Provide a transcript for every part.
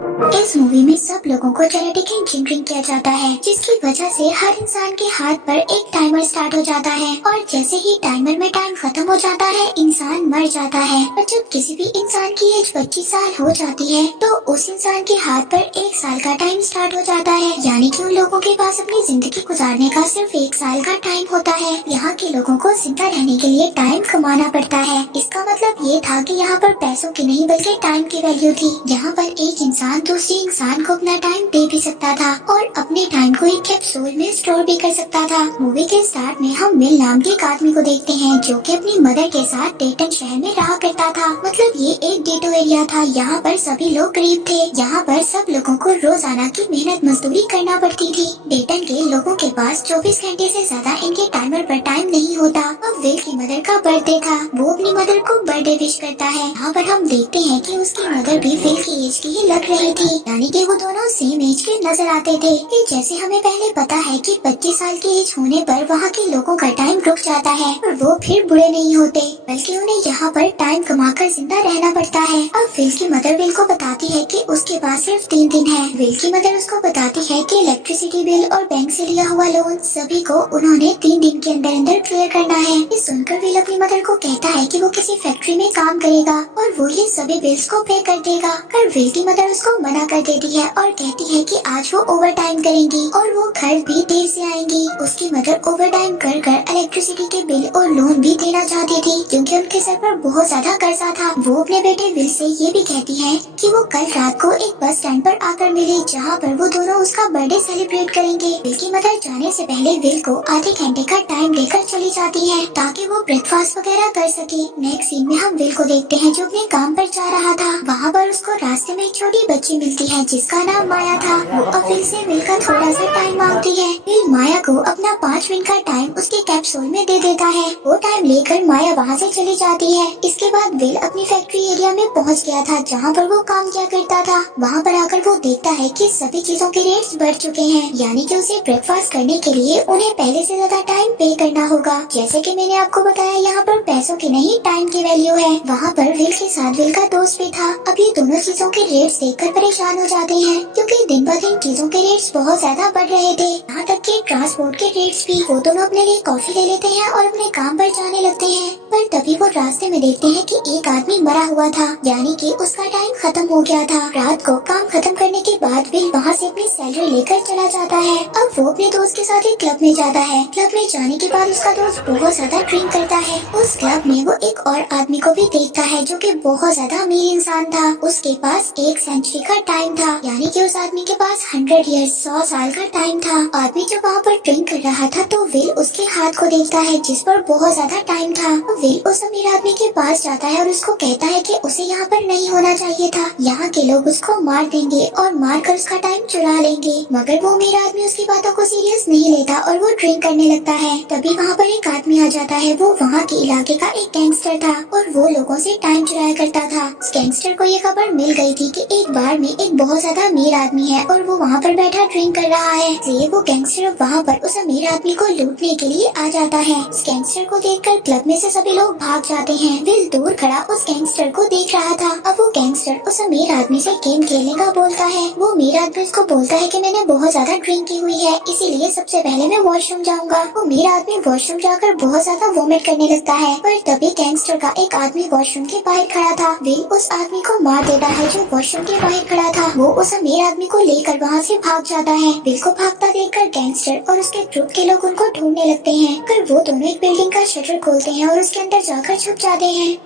इस मूवी में सब लोगों को जेनेटिक इंजीनियरिंग किया जाता है, जिसकी वजह से हर इंसान के हाथ पर एक टाइमर स्टार्ट हो जाता है और जैसे ही टाइमर में टाइम खत्म हो जाता है इंसान मर जाता है। और जब किसी भी इंसान की एज 25 साल हो जाती है तो उस इंसान के हाथ पर 1 साल का टाइम स्टार्ट हो जाता है, यानी कि उन लोगों के पास अपनी जिंदगी गुजारने का सिर्फ 1 साल का टाइम होता है। यहाँ के लोगों को जिंदा रहने के लिए टाइम कमाना पड़ता है। इसका मतलब ये था कि यहाँ पर पैसों की नहीं बल्कि टाइम की वैल्यू थी। यहाँ पर एक इंसान दूसरे इंसान को अपना टाइम दे भी सकता था और अपने टाइम को एक कैप्सूल में स्टोर भी कर सकता था। मूवी के स्टार्ट में हम विल नाम के एक आदमी को देखते हैं जो कि अपनी मदर के साथ डेटन शहर में रहा करता था। मतलब ये एक गेटो एरिया था। यहाँ पर सभी लोग गरीब थे। यहाँ पर सब लोगों को रोजाना की मेहनत मजदूरी करना पड़ती थी। डेटन के लोगों के पास 24 घंटे से ज्यादा इनके टाइमर पर टाइम नहीं होता। अब विल की मदर का बर्थडे था। वो अपनी मदर को बर्थडे विश करता है। यहाँ पर हम देखते हैं कि उसकी मदर भी विल की एज की ही लग रही थी, यानी कि वो दोनों सेम एज के नजर आते थे। कि जैसे हमें पहले पता है कि 25 साल की एज होने पर वहाँ के लोगों का टाइम रुक जाता है और वो फिर बुढ़े नहीं होते, बल्कि उन्हें यहाँ पर टाइम कमाकर जिंदा रहना पड़ता है। अब विल की मदर विल को बताती है कि उसके पास सिर्फ 3 दिन है। विल की मदर उसको बताती है कि इलेक्ट्रिसिटी बिल और बैंक से लिया हुआ लोन सभी को उन्होंने 3 दिन के अंदर अंदर क्लियर करना है। ये सुनकर विल अपनी मदर को कहता है कि वो किसी फैक्ट्री में काम करेगा और वो ये सभी बिल्स को पे कर देगा। पर विल की मदर उसको मना कर देती है और कहती है कि आज वो ओवर टाइम करेंगी और वो घर भी देर से आएंगी। उसकी मदर ओवर टाइम कर कर इलेक्ट्रिसिटी के बिल और लोन भी देना चाहती थी, क्योंकि उनके सर पर बहुत ज्यादा कर्जा था। वो अपने बेटे विल से ये भी कहती है कि वो कल रात को एक बस स्टैंड पर आकर मिले, जहाँ पर वो दोनों उसका बर्थडे सेलिब्रेट करेंगे। विल की मदर जाने से पहले विल को आधे घंटे का टाइम देकर चली जाती है ताकि वो ब्रेकफास्ट वगैरह कर सके। नेक्स्ट सीन में हम विल को देखते हैं जो अपने काम पर जा रहा था। वहाँ पर उसको रास्ते में एक छोटी बच्ची मिलती है जिसका नाम माया था। वो अब विल से विल का थोड़ा सा टाइम मांगती है। विल माया को अपना 5 मिनट का टाइम उसके कैप्सूल में दे देता है। वो टाइम लेकर माया वहाँ से चली जाती है। इसके बाद विल अपनी फैक्ट्री एरिया में पहुँच गया था जहाँ पर वो काम किया करता था। वहाँ पर आकर वो देखता है कि सभी चीजों के रेट्स बढ़ चुके हैं, यानी कि उसे ब्रेकफास्ट करने के लिए उन्हें पहले से ज्यादा टाइम पे करना होगा। जैसे कि मैंने आपको बताया, यहाँ पर पैसों की नहीं टाइम की वैल्यू है। वहाँ पर विल के साथ विल का दोस्त भी था। अब ये दोनों चीजों के रेट्स देखकर परेशान हो जाते हैं, क्योंकि दिन ब दिन चीजों के रेट्स बहुत ज्यादा बढ़ रहे थे। यहाँ तक कि ट्रांसपोर्ट के रेट्स भी। वो दोनों अपने लिए कॉफी ले लेते हैं और अपने काम पर जाने लगते हैं। पर तभी वो रास्ते में देखते हैं कि एक आदमी मरा हुआ था, यानी कि उसका टाइम खत्म हो गया था। रात को काम खत्म करने के बाद विल वहाँ से अपनी सैलरी लेकर चला जाता है। अब वो अपने दोस्त के साथ एक क्लब में जाता है। क्लब में जाने के बाद उसका दोस्त बहुत ज्यादा ड्रिंक करता है। उस क्लब में वो एक और आदमी को भी देखता है जो कि बहुत ज्यादा अमीर इंसान था। उसके पास 1 सेंचुरी का टाइम था, यानी कि उस आदमी के पास 100 ईयर्स 100 साल का टाइम था। आदमी जब वहाँ पर ड्रिंक कर रहा था तो विल उसके हाथ को देखता है जिस पर बहुत ज्यादा टाइम था। विल उस अमीर आदमी के पास जाता है और उसको कहता है कि उसे यहाँ पर नहीं होना चाहिए था। यहाँ के लोग उसको मार देंगे और मार कर उसका टाइम चुरा लेंगे। मगर वो अमीर आदमी उसकी बातों को सीरियस नहीं लेता और वो ड्रिंक करने लगता है। तभी वहाँ पर एक आदमी आ जाता है। वो वहाँ के इलाके का एक गैंगस्टर था और वो लोगों से टाइम चुराया करता था। उस गैंगस्टर को ये खबर मिल गई थी कि एक बार में एक बहुत ज्यादा अमीर आदमी है और वो वहाँ पर बैठा ड्रिंक कर रहा है। इसलिए वो गैंगस्टर वहाँ पर उस अमीर आदमी को लूटने के लिए आ जाता है। उस गैंगस्टर को देखकर क्लब में से सभी लोग भाग जाते हैं। विल दूर खड़ा उस गैंगस्टर को देख रहा था। अब वो गैंगस्टर उस अमीर आदमी से गेम खेलने का बोलता है। वो अमीर आदमी उसको बोलता है कि मैंने बहुत ज्यादा ड्रिंक की हुई है, इसीलिए सबसे पहले मैं वॉशरूम जाऊंगा। वो अमीर आदमी वॉशरूम जाकर बहुत ज्यादा वोमिट करने लगता है। पर तभी गैंगस्टर का एक आदमी वॉशरूम के बाहर खड़ा था। विल उस आदमी को मार देता है जो वॉशरूम के बाहर खड़ा था। वो उस अमीर आदमी को लेकर वहाँ से भाग जाता है। विल को भागता देखकर गैंगस्टर और उसके ग्रुप के लोग उनको ढूंढने लगते हैं। पर वो दोनों एक बिल्डिंग का शटर खोलते हैं और उसके अंदर जाकर छुप जाते हैं।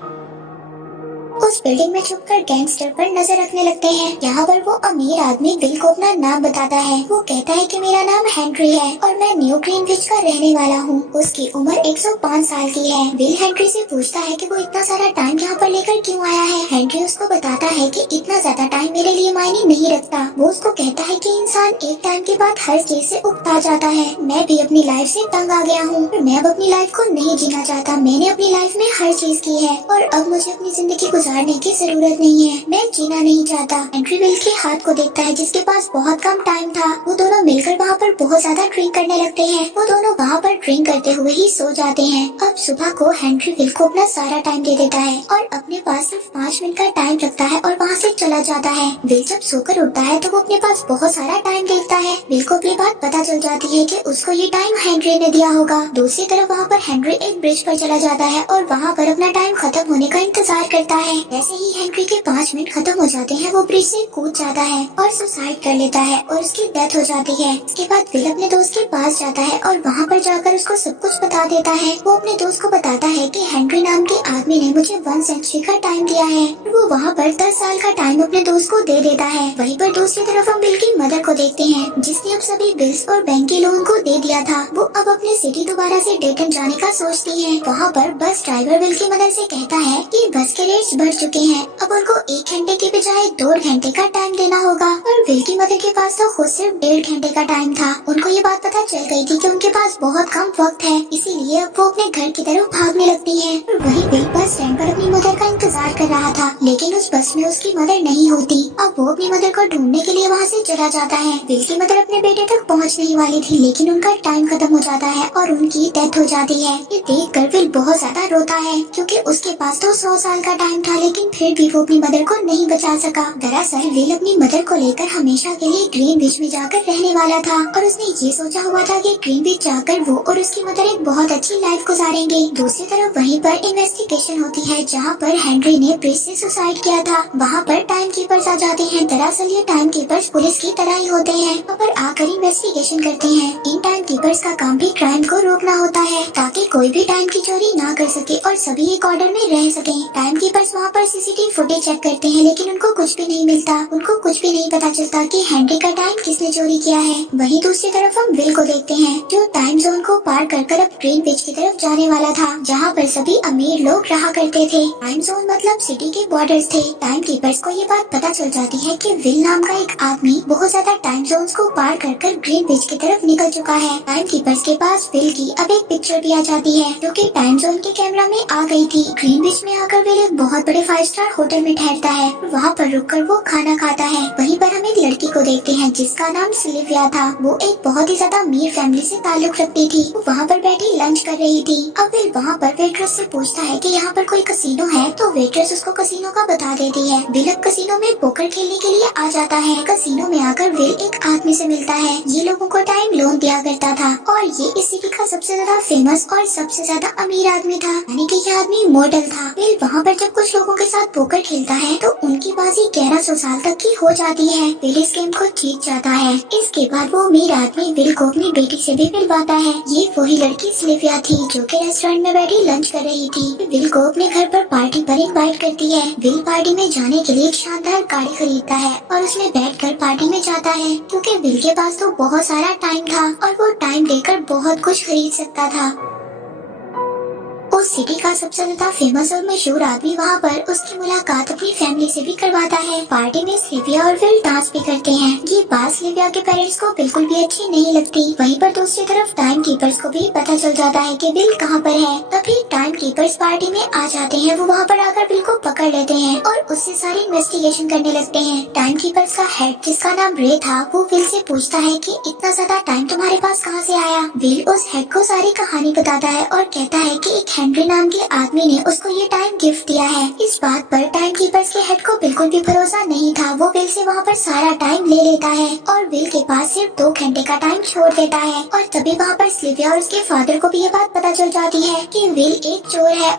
उस बिल्डिंग में छुपकर गैंगस्टर पर नजर रखने लगते हैं। यहाँ पर वो अमीर आदमी विल को अपना नाम बताता है। वो कहता है कि मेरा नाम हेनरी है और मैं न्यू ग्रीनविच का रहने वाला हूँ। उसकी उम्र 105 साल की है। विल हेनरी से पूछता है कि वो इतना सारा टाइम यहाँ पर लेकर क्यों आया है। हेनरी उसको बताता है कि इतना ज्यादा टाइम मेरे लिए मायने नहीं रखता। वो उसको कहता है कि इंसान एक टाइम के बाद हर चीज से उकता जाता है। मैं भी अपनी लाइफ से तंग आ गया हूँ। मैं अब अपनी लाइफ को नहीं जीना चाहता। मैंने अपनी लाइफ में हर चीज की है और अब मुझे अपनी जिंदगी गुजारने हारने की जरूरत नहीं है, मैं जीना नहीं चाहता। हेनरी विल के हाथ को देखता है जिसके पास बहुत कम टाइम था। वो दोनों मिलकर वहाँ पर बहुत ज्यादा ड्रिंक करने लगते हैं। वो दोनों वहाँ पर ड्रिंक करते हुए ही सो जाते हैं। अब सुबह को हेनरी विल को अपना सारा टाइम दे देता है और अपने पास सिर्फ 5 मिनट का टाइम रखता है और वहाँ से चला जाता है। विल जब सोकर उठता है तो वो अपने पास बहुत सारा टाइम देखता है। विल को अपनी बात पता चल जाती है कि उसको ये टाइम हेनरी ने दिया होगा। दूसरी तरफ वहाँ पर हेनरी एक ब्रिज पर चला जाता है और वहाँ पर अपना टाइम खत्म होने का इंतजार करता है। जैसे ही हेनरी के 5 मिनट खत्म हो जाते हैं वो ब्रिज से कूद जाता है और सुसाइड कर लेता है और उसकी डेथ हो जाती है। इसके बाद विल अपने दोस्त के पास जाता है और वहाँ पर जाकर उसको सब कुछ बता देता है। वो अपने दोस्त को बताता है कि हेनरी नाम के आदमी ने मुझे 1 सेंचुरी का टाइम दिया है। वो वहाँ पर 10 साल का टाइम अपने दोस्त को दे देता है। वहीं पर दूसरी तरफ हम विल की मदर को देखते हैं जिसने अब सभी बिल्स और बैंक के लोन को दे दिया था। वो अब अपने सिटी दोबारा से डेटन जाने का सोचती है। वहाँ पर बस ड्राइवर विल की मदर से कहता है कि बस के रेट्स बढ़ चुके हैं, अब उनको 1 घंटे की बजाय 2 घंटे का टाइम देना होगा। और विल की मदर के पास तो खुद सिर्फ 1.5 घंटे का टाइम था। उनको ये बात पता चल गई थी कि उनके पास बहुत कम वक्त है, इसीलिए अब वो अपने घर की तरफ भागने लगती है। और वही विल बस स्टैंड पर अपनी मदर का इंतजार कर रहा था, लेकिन उस बस में उसकी मदर नहीं होती। अब वो अपनी मदर को ढूंढने के लिए वहाँ से चला जाता है। विल की मदर अपने बेटे तक पहुँचने ही वाली थी, लेकिन उनका टाइम खत्म हो जाता है और उनकी डेथ हो जाती है। ये देख कर विल बहुत ज्यादा रोता है क्योंकि उसके पास तो 100 साल का टाइम था, लेकिन फिर भी वो अपनी मदर को नहीं बचा सका। दरअसल विल अपनी मदर को लेकर हमेशा के लिए ग्रीनविच में जाकर रहने वाला था और उसने ये सोचा हुआ था कि ग्रीनविच जाकर वो और उसकी मदर एक बहुत अच्छी लाइफ गुजारेंगे। दूसरी तरफ वहीं पर इन्वेस्टिगेशन होती है जहाँ पर हेनरी ने ब्रिज से सुसाइड किया था। वहाँ पर टाइम कीपर्स आ जाते हैं। दरअसल ये टाइम कीपर्स पुलिस की तरह ही होते हैं और आकर इन्वेस्टिगेशन करते हैं। इन टाइम कीपर्स का काम भी क्राइम को रोकना होता है ताकि कोई भी टाइम की चोरी ना कर सके और सभी एक ऑर्डर में रह सके। टाइम कीपर्स वहाँ पर सीसीटीवी फुटेज चेक करते हैं, लेकिन उनको कुछ भी नहीं मिलता। उनको कुछ भी नहीं पता चलता कि हेनरी का टाइम किसने चोरी किया है। वहीं दूसरी तरफ हम विल को देखते हैं जो टाइम जोन को पार कर अब ग्रीनविच की तरफ जाने वाला था, जहाँ पर सभी अमीर लोग रहा करते थे। टाइम जोन मतलब सिटी के बॉर्डर्स थे। टाइम कीपर्स को ये बात पता चल जाती है कि विल नाम का एक आदमी बहुत ज्यादा टाइम जोन्स को पार कर ग्रीनविच की तरफ निकल चुका है। टाइम कीपर्स के पास विल की अब एक पिक्चर भी आ जाती है जो कि टाइम जोन के कैमरा में आ गई थी। ग्रीनविच में आकर विल एक बहुत बड़े 5 स्टार होटल में ठहरता है। वहाँ पर रुककर वो खाना खाता है। वहीं पर हम एक लड़की को देखते हैं जिसका नाम सिल्विया था। वो एक बहुत ही ज्यादा अमीर फैमिली से ताल्लुक रखती थी। वो वहाँ पर बैठी लंच कर रही थी। अब विल वहाँ पर वेट्रेस से पूछता है कि यहाँ पर कोई कसिनो है, तो वेट्रेस उसको कसिनो का बता देती है। विल अब कसिनो में पोकर खेलने के लिए आ जाता है। कसिनो में आकर विल एक आदमी से मिलता है। ये लोगों को टाइम लोन दिया करता था और ये इस सिटी का सबसे ज्यादा फेमस और सबसे ज्यादा अमीर आदमी था, यानी कि ये आदमी मॉडल था। विल वहाँ पर जब कुछ लोगों के साथ पोकर खेलता है तो उनकी बाजी 1100 साल तक की हो जाती है। विल इस गेम को जीत जाता है। इसके बाद वो अमीर आदमी विल को अपनी बेटी से भी मिलवाता है। ये वही लड़की सिल्विया थी जो कि रेस्टोरेंट में बैठी लंच कर रही थी। विल को अपने घर पर पार्टी पर इनवाइट करती है। विल पार्टी में जाने के लिए एक शानदार गाड़ी खरीदता है और उसमें बैठकर पार्टी में जाता है क्योंकि विल के पास तो बहुत सारा टाइम था और वो टाइम देकर बहुत कुछ खरीद सकता था। उस सिटी का सबसे ज्यादा फेमस और मशहूर आदमी वहाँ पर उसकी मुलाकात अपनी फैमिली से भी करवाता है। पार्टी में सिल्विया और विल डांस भी करते हैं। ये बात सिल्विया के पेरेंट्स को बिल्कुल भी अच्छी नहीं लगती। वहीं पर दूसरी तरफ टाइम कीपर्स को भी पता चल जाता है कि विल कहाँ पर है। तभी टाइम कीपर्स पार्टी में आ जाते हैं। वो वहाँ पर आकर विल को पकड़ लेते हैं और उससे सारी इन्वेस्टिगेशन करने लगते हैं। टाइम कीपर्स का हेड जिसका नाम रे था वो विल से पूछता है कि इतना ज्यादा टाइम तुम्हारे पास कहाँ से आया। विल उस हेड को सारी कहानी बताता है और कहता है कि एक हेनरी नाम के आदमी ने उसको ये टाइम गिफ्ट दिया है। इस बात पर टाइम कीपर्स के हेड को बिल्कुल भी भरोसा नहीं था। वो विल से वहाँ पर सारा टाइम ले लेता है और विल के पास सिर्फ 2 घंटे का टाइम छोड़ देता है। और तभी वहाँ पर सिल्विया और उसके फादर को भी ये बात पता चल जाती है कि विल एक चोर है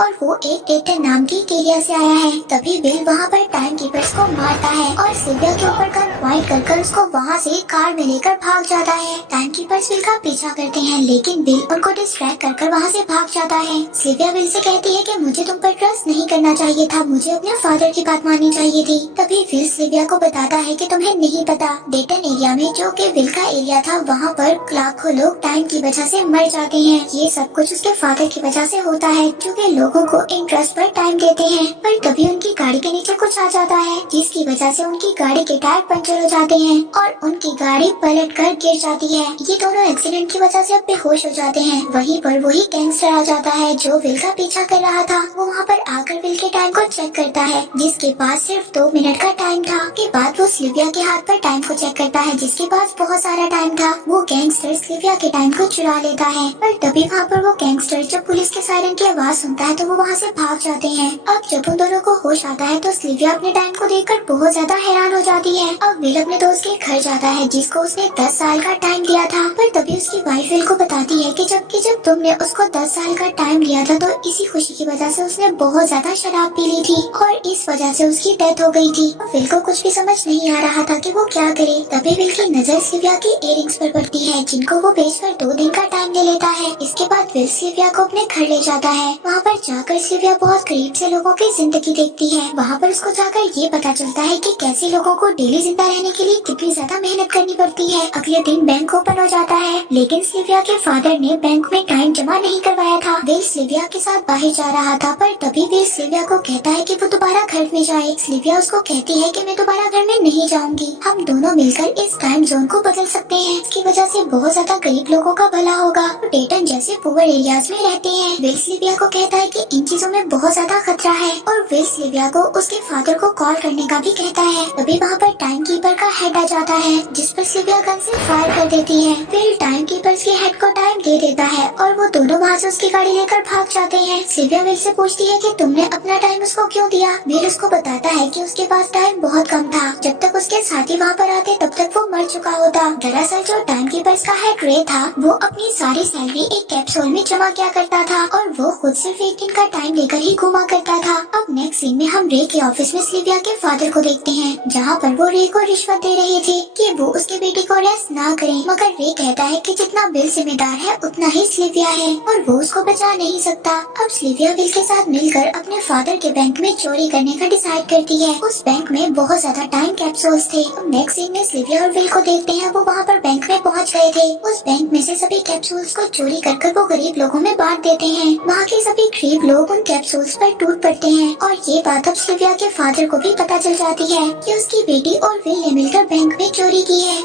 और वो एक डेटन नाम की एरिया से आया है। तभी विल वहाँ पर टाइम कीपर्स को मारता है और सिल्विया के ऊपर गन पॉइंट कर उसको वहाँ से कार में लेकर भाग जाता है। टाइम कीपर्स विल का पीछा करते हैं, लेकिन विल उनको डिस्ट्रैक्ट कर वहाँ से भाग जाता है। सिल्विया विल से कहती है कि मुझे तुम पर ट्रस्ट नहीं करना चाहिए था, मुझे अपने फादर की बात माननी चाहिए थी। तभी विल सिल्विया को बताता है कि तुम्हें नहीं पता, डेटन एरिया में जो कि विल का एरिया था वहाँ पर लाखों लोग टाइम की वजह से मर जाते हैं। ये सब कुछ उसके फादर की वजह से होता है जो कि लोगों को इंटरेस्ट पर टाइम देते हैं। पर तभी उनकी गाड़ी के नीचे कुछ आ जाता है जिसकी वजह से उनकी गाड़ी के टायर पंचर हो जाते हैं और उनकी गाड़ी पलट कर गिर जाती है। ये दोनों एक्सीडेंट की वजह से अब बेहोश हो जाते हैं। वहीं पर वही गैंगस्टर आ जाता है है जो विल का पीछा कर रहा था वो वहाँ पर आकर विल के टाइम को चेक करता है, जिसके पास सिर्फ 2 मिनट का टाइम था। के बाद वो सिल्विया के हाथ पर टाइम को चेक करता है जिसके पास बहुत सारा टाइम था। वो गैंगस्टर सिल्विया के टाइम को चुरा लेता है, पर तभी वहाँ पर वो गैंगस्टर जब पुलिस के सायरन की आवाज सुनता है तो वो वहाँ से भाग जाते हैं। अब जब उन दोनों को होश आता है तो सिल्विया अपने टाइम को देखकर बहुत ज्यादा हैरान हो जाती है। अब विल अपने दोस्त के घर जाता है जिसको उसने 10 साल का टाइम दिया था, पर तभी उसकी वाइफ विल को बताती है कि जब तुमने उसको 10 साल का टाइम दिया था तो इसी खुशी की वजह से उसने बहुत ज्यादा शराब पी ली थी और इस वजह से उसकी डेथ हो गई थी। विल को कुछ भी समझ नहीं आ रहा था कि वो क्या करे। तभी विल की नजर सिल्विया के इयररिंग्स पर पड़ती है जिनको वो बेचकर 2 दिन का टाइम ले लेता है। इसके बाद विल सिल्विया को अपने घर ले जाता है। वहाँ पर जाकर सिल्विया बहुत करीब से लोगों की जिंदगी देखती है। वहाँ पर उसको जाकर ये पता चलता है कि कैसे लोगों को डेली जिंदा रहने के लिए कितनी ज्यादा मेहनत करनी पड़ती है। अगले दिन बैंक ओपन हो जाता है, लेकिन सिल्विया के फादर ने बैंक में टाइम जमा नहीं करवाया था। विल सिल्विया के साथ बाहर जा रहा था, पर तभी विल सिल्विया को कहता है कि वो दोबारा घर में जाए। सिल्विया उसको कहती है कि मैं दोबारा घर में नहीं जाऊंगी, हम दोनों मिलकर इस टाइम जोन को बदल सकते हैं। इसकी वजह से बहुत ज्यादा गरीब लोगों का भला होगा। डेटन जैसे पुअर एरियाज में रहते हैं। विल सिल्विया को कहता है कि इन चीजों में बहुत ज्यादा खतरा है और विल सिल्विया को उसके फादर को कॉल करने का भी कहता है। तभी वहाँ पर टाइम कीपर का हेड आ जाता है जिस पर सिल्विया गन से फायर कर देती है। फिर टाइम कीपर के हेड को टाइम दे देता है और वो दोनों वहाँ से उसकी गाड़ी लेकर भाग जाते हैं। सिल्विया विल से पूछती है कि तुमने अपना टाइम उसको क्यों दिया। विल उसको बताता है कि उसके पास टाइम बहुत कम था, जब तक उसके साथी वहाँ पर आते तब तक वो मर चुका होता। दरअसल जो टाइम कीपर का हेड रे था वो अपनी सारी सैलरी एक कैप्सूल में जमा किया करता था और वो खुद सिर्फ 1 दिन का टाइम लेकर ही घूमा करता था। अब नेक्स्ट सीन में हम रे के ऑफिस में सिल्विया के फादर को देखते हैं, जहाँ पर वो रे को रिश्वत दे रहे थे कि वो उसके बेटे को अरेस्ट ना करे, मगर रे कहता है कि जितना बिल जिम्मेदार है उतना ही सिल्विया है और वो उसको बचा नहीं सकता। अब सिल्विया विल के साथ मिलकर अपने फादर के बैंक में चोरी करने का डिसाइड करती है। उस बैंक में बहुत ज्यादा टाइम कैप्सूल्स थे। अब नेक्स्ट सीन में सिल्विया और विल को देखते हैं, वो वहाँ पर बैंक में पहुँच गए थे। उस बैंक में से सभी कैप्सूल्स को चोरी कर वो गरीब लोगों में बांट देते हैं। वहाँ के सभी गरीब लोग उन कैप्सूल्स पर टूट पड़ते हैं और ये बात अब सिल्विया के फादर को भी पता चल जाती है कि उसकी बेटी और विल ने मिलकर बैंक में चोरी की है।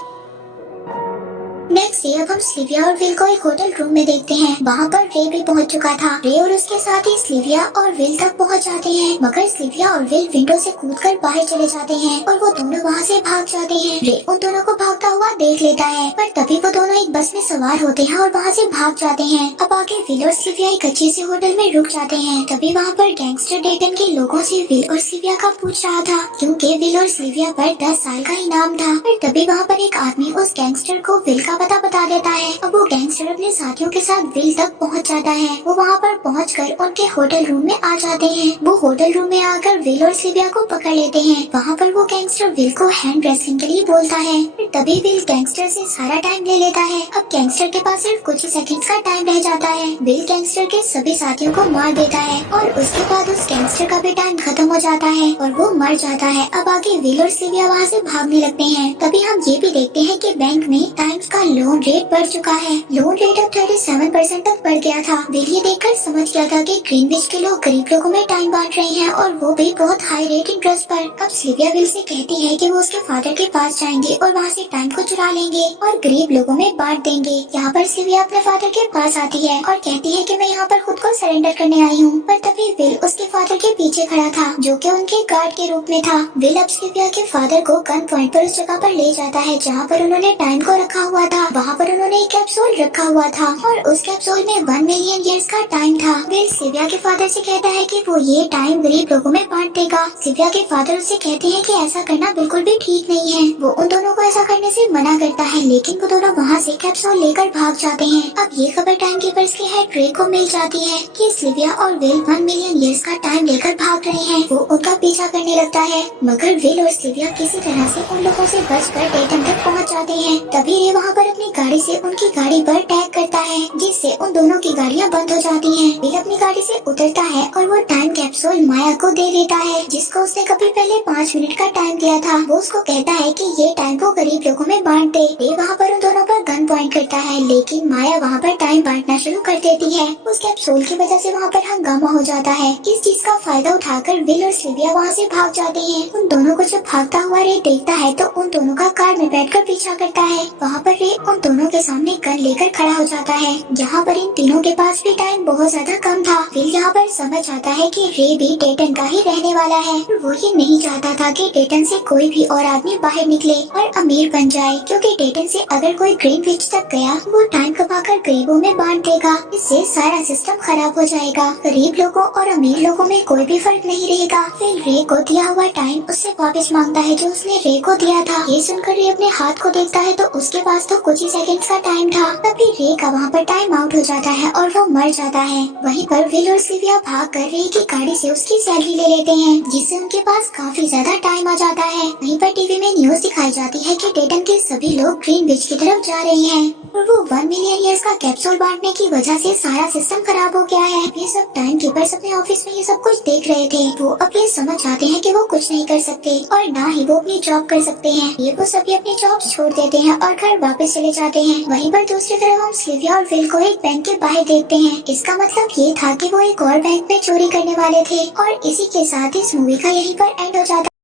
नेक्स्ट डे अब हम सिल्विया और विल को एक होटल रूम में देखते हैं। वहाँ पर रे भी पहुँच चुका था। रे और उसके साथ ही सिल्विया और विल तक पहुँच जाते हैं, मगर सिल्विया और विल विंडो से कूदकर बाहर चले जाते हैं और वो दोनों वहाँ से भाग जाते हैं। रे उन दोनों को भागता हुआ देख लेता है, पर तभी वो दोनों एक बस में सवार होते हैं और वहाँ से भाग जाते हैं। अब आगे विल और सिल्विया एक अच्छे से होटल में रुक जाते हैं। तभी वहाँ पर गैंगस्टर डेटन के लोगों से विल और सिल्विया का पूछ रहा था, क्योंकि विल और सिल्विया पर 10 साल का इनाम था। पर तभी वहाँ पर एक आदमी उस गैंगस्टर को विल का पता बता देता है। अब वो गैंगस्टर अपने साथियों के साथ विल तक पहुंच जाता है। वो वहाँ पर पहुंचकर उनके होटल रूम में आ जाते हैं। वो होटल रूम में आकर विल और सिल्विया को पकड़ लेते हैं। वहाँ पर वो गैंगस्टर विल को हैंड रेसलिंग के लिए बोलता है। तभी विल गैंगस्टर से सारा टाइम ले लेता है। अब गैंगस्टर के पास सिर्फ कुछ ही सेकंड्स का टाइम रह जाता है। विल गैंगस्टर के सभी साथियों को मार देता है और उसके बाद उस गैंगस्टर का भी टाइम खत्म हो जाता है और वो मर जाता है। अब आगे विल और सिल्विया वहाँ से भागने लगते हैं। तभी हम ये भी देखते हैं कि बैंक में टाइम्स का लोन रेट बढ़ चुका है। लोन रेट अब 37% तक बढ़ गया था। विल ये देखकर समझ गया था कि ग्रीनविच के लोग गरीब लोगों में टाइम बांट रहे हैं और वो भी बहुत हाई रेट इंटरेस्ट पर। अब सिल्विया विल से कहती है कि वो उसके फादर के पास जाएंगे और वहाँ से टाइम को चुरा लेंगे और गरीब लोगों में बांट देंगे। यहाँ पर सिल्विया अपने फादर के पास आती है और कहती है कि मैं यहाँ पर खुद को सरेंडर करने आई हूँ। पर तभी विल उसके फादर के पीछे खड़ा था, जो कि उनके गार्ड के रूप में था। विल अब सिल्विया के फादर को गन पॉइंट पर उस जगह पर ले जाता है जहाँ पर उन्होंने टाइम को रखा हुआ था। वहाँ पर उन्होंने एक कैप्सूल रखा हुआ था और उस कैप्सूल में 1 मिलियन ईयर्स का टाइम था। विल सिल्विया के फादर से कहता है कि वो ये टाइम गरीब लोगों में बांट देगा। सिल्विया के फादर उससे कहते हैं कि ऐसा करना बिल्कुल भी ठीक नहीं है। वो उन दोनों को ऐसा करने से मना करता है, लेकिन वो दोनों वहाँ से कैप्सूल लेकर भाग जाते हैं। अब ये खबर टाइम कीपर्स के हेड रे को मिल जाती है कि सिल्विया और विल 1 मिलियन ईयर्स का टाइम लेकर भाग रहे हैं। वो उनका पीछा करने लगता है, मगर विल और सिल्विया किसी तरह से उन लोगों से बचकर डेटन तक पहुँच जाते हैं। तभी रे वहाँ पर अपनी गाड़ी से उनकी गाड़ी पर अटैक करता है, जिससे उन दोनों की गाड़ियाँ बंद हो जाती हैं। विल अपनी गाड़ी से उतरता है और वो टाइम कैप्सूल माया को दे देता है, जिसको उसने कभी पहले 5 मिनट का टाइम दिया था। वो उसको कहता है कि ये टाइम को गरीब लोगों में बांट दे। रे वहाँ पर उन दोनों पर गन पॉइंट करता है, लेकिन माया वहाँ पर टाइम बांटना शुरू कर देती है। उस कैप्सूल की वजह से वहाँ पर हंगामा हो जाता है। इस चीज का फायदा उठाकर विल और सिल्विया वहाँ से भाग जाते हैं। उन दोनों को जब भागता हुआ रे देखता है तो उन दोनों का कार में बैठकर पीछा करता है। वहाँ पर रे रे उन दोनों के सामने गन लेकर खड़ा हो जाता है। यहाँ पर इन तीनों के पास भी टाइम बहुत ज्यादा कम था। फिर यहाँ पर समझ आता है कि रे भी डेटन का ही रहने वाला है। वो ये नहीं चाहता था कि डेटन से कोई भी और आदमी बाहर निकले और अमीर बन जाए, क्योंकि डेटन से अगर कोई ग्रीनविच तक गया वो टाइम कमाकर गरीबों में बांट देगा। इससे सारा सिस्टम खराब हो जाएगा। गरीब लोगों और अमीर लोगों में कोई भी फर्क नहीं रहेगा। फिर रे को दिया हुआ टाइम उससे वापस मांगता है जो उसने रे को दिया था। ये सुनकर रे अपने हाथ को देखता है तो उसके पास तो कुछ ही सेकंड्स का टाइम था। तभी रे का वहाँ पर टाइम आउट हो जाता है और वो मर जाता है। वहीं पर विल और सिल्विया भाग कर रे की गाड़ी से उसकी सैलरी ले लेते हैं, जिससे उनके पास काफी ज्यादा टाइम आ जाता है। वहीं पर टीवी में न्यूज दिखाई जाती है कि डेटन के सभी लोग ग्रीनविच की तरफ जा रहे हैं और वो 1 मिलियन ईयर्स का कैप्सूल बांटने की वजह से सारा सिस्टम खराब हो गया है। ये सब टाइम कीपर्स अपने ऑफिस में ये सब कुछ देख रहे थे। वो अब ये समझ जाते हैं कि वो कुछ नहीं कर सकते और ना ही वो अपनी जॉब कर सकते हैं। ये वो सभी अपनी जॉब छोड़ देते हैं और घर वापस चले जाते हैं। वहीं पर दूसरी तरफ हम सिल्विया और विल को एक बैंक के बाहर देखते हैं। इसका मतलब ये था कि वो एक और बैंक में चोरी करने वाले थे और इसी के साथ इस मूवी का यहीं पर एंड हो जाता है।